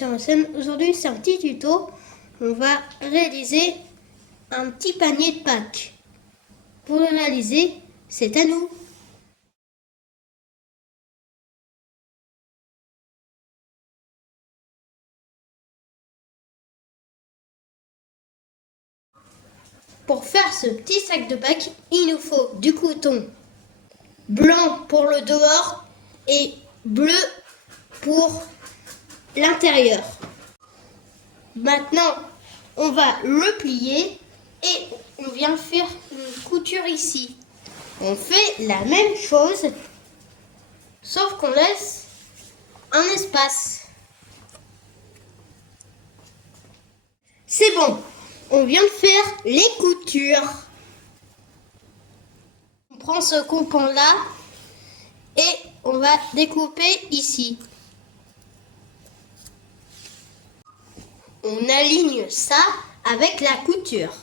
sur la scène. Aujourd'hui, c'est un petit tuto. On va réaliser un petit panier de Pâques. Pour le réaliser, c'est à nous. Pour faire ce petit sac de Pâques, il nous faut du coton blanc pour le dehors et bleu pour l'intérieur. Maintenant, on va le plier et on vient faire une couture ici. On fait la même chose, sauf qu'on laisse un espace. C'est bon, on vient de faire les coutures. On prend ce coupon-là et on va découper ici. On aligne ça avec la couture.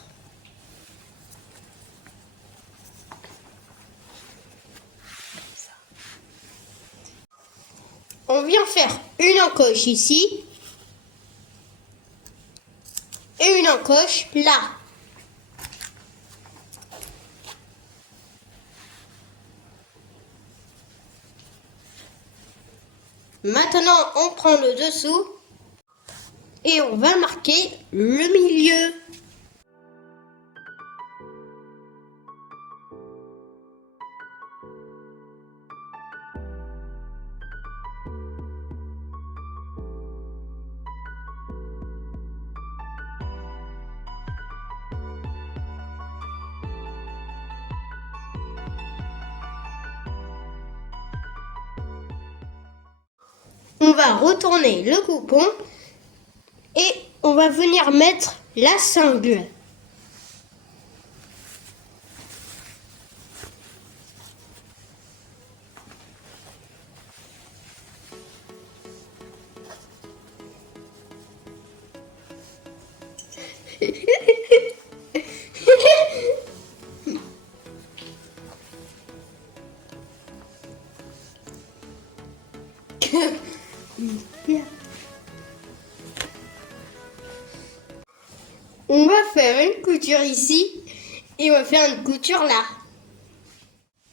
On vient faire une encoche ici et une encoche là. Maintenant, on prend le dessous et on va marquer le milieu. On va retourner le coupon et on va venir mettre la sangle. On va faire une couture ici et on va faire une couture là.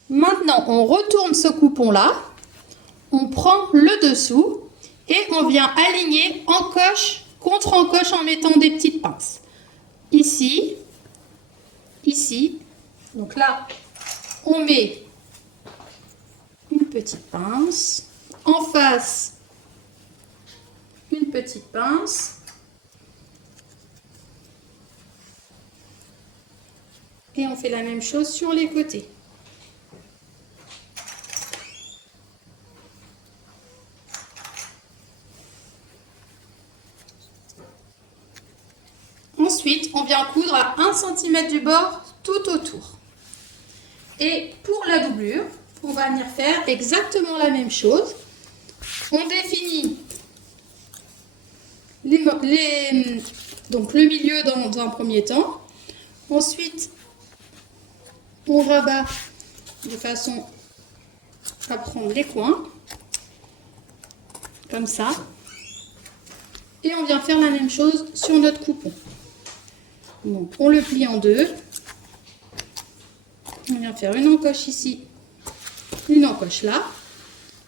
Maintenant, on retourne ce coupon-là, on prend le dessous et on vient aligner encoche contre encoche en mettant des petites pinces. Ici, ici, donc là, on met une petite pince, en face, une petite pince. Et on fait la même chose sur les côtés. Ensuite, on vient coudre à 1 cm du bord tout autour. Et pour la doublure, on va venir faire exactement la même chose. On définit donc le milieu dans un premier temps. Ensuite, on rabat de façon à prendre les coins, comme ça. Et on vient faire la même chose sur notre coupon. Donc, on le plie en deux. On vient faire une encoche ici, une encoche là.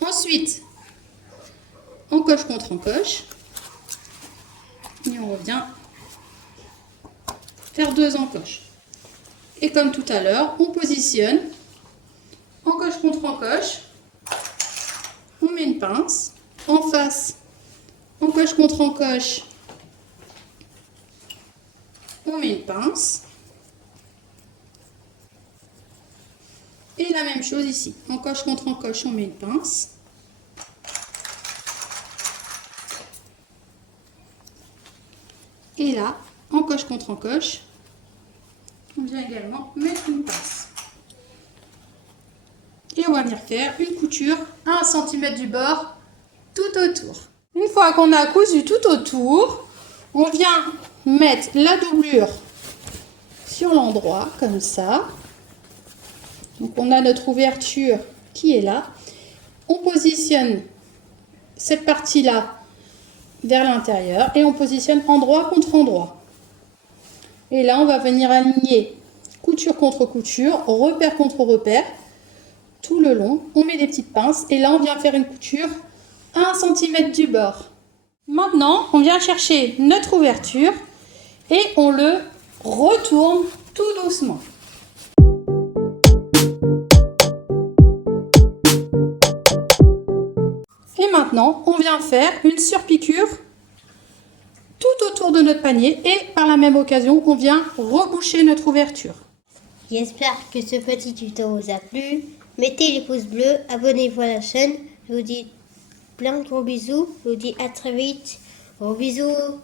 Ensuite, encoche contre encoche. Et on revient faire deux encoches. Et comme tout à l'heure, on positionne encoche contre encoche. On met une pince. En face, encoche contre encoche. On met une pince. Et la même chose ici. Encoche contre encoche, on met une pince. Et là, encoche contre encoche, on vient également mettre une pince. Et on va venir faire une couture à 1 cm du bord tout autour. Une fois qu'on a cousu tout autour, on vient mettre la doublure sur l'endroit, comme ça. Donc on a notre ouverture qui est là. On positionne cette partie-là vers l'intérieur et on positionne endroit contre endroit. Et là, on va venir aligner couture contre couture, repère contre repère, tout le long. On met des petites pinces et là, on vient faire une couture à 1 cm du bord. Maintenant, on vient chercher notre ouverture et on le retourne tout doucement. Et maintenant, on vient faire une surpiqûre tout autour de notre panier et par la même occasion, on vient reboucher notre ouverture. J'espère que ce petit tuto vous a plu. Mettez les pouces bleus, abonnez-vous à la chaîne. Je vous dis plein de gros bisous. Je vous dis à très vite. Gros bisous.